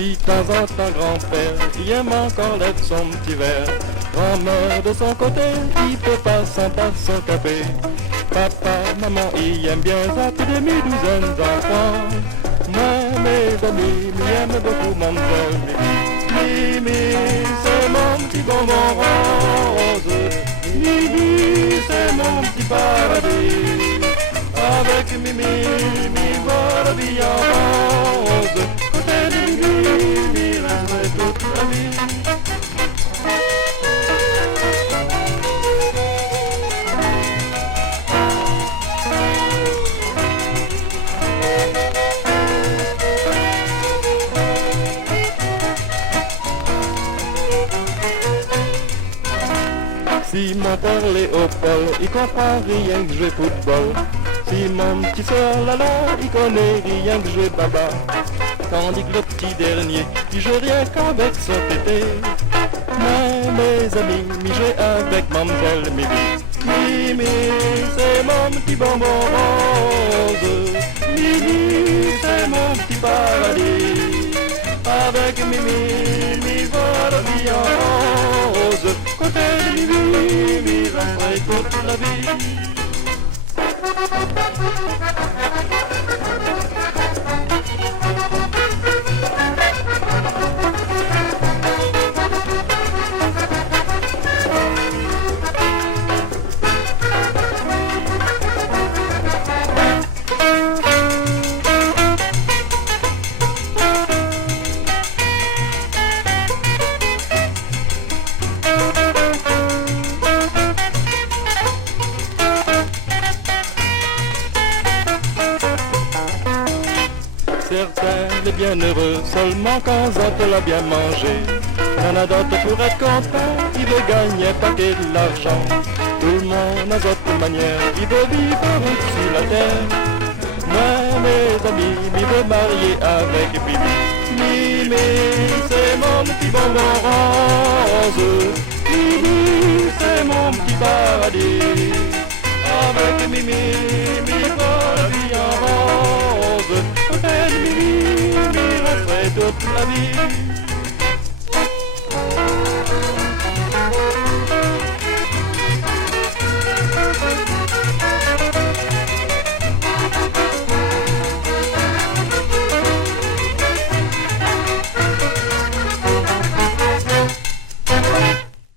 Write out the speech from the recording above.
Si de temps en temps grand-père, il aime encore lève son petit verre. Grand-mère de son côté, il peut pas sans pas son café. Papa, maman, il aime bien ça, plus de mi-douzaine d'enfants. Moi, mes amis, m'aiment beaucoup, mademoiselle Mimi. Mimi, c'est mon petit bonbon rose. Mimi, c'est mon petit paradis. Avec Mimi, mi voit la vie en rose. Côté de Mimi, resterai toute la vie. Si mon père Léopold, il comprend rien que jouer football. Si mon petit soeur Lala, il connaît rien que jouer baba. Tandis que le petit dernier, il joue rien qu'avec son tété. Mais mes amis, m'y jouer avec mademoiselle Mimi. Mimi, c'est mon petit bonbon rose. Mimi, c'est mon petit paradis. Avec Mimi, mi voit la vie en rose. Côté de Mimi, mi resterai toute la vie. Certains, les bienheureux, seulement quand Zot l'a bien mangé. Y'en a d'autres pour être content, il veut gagner un paquet d'argent. Tout le monde a d'autres manières, il veut vivre au-dessus la terre. Moi, mes amis, il veut marier avec Bibi. Mimi, c'est mon petit bonbon rose. Mimi, c'est mon petit paradis. Avec Mimi, mi voit la vie en rose. Mimi, mi resterai toute la vie.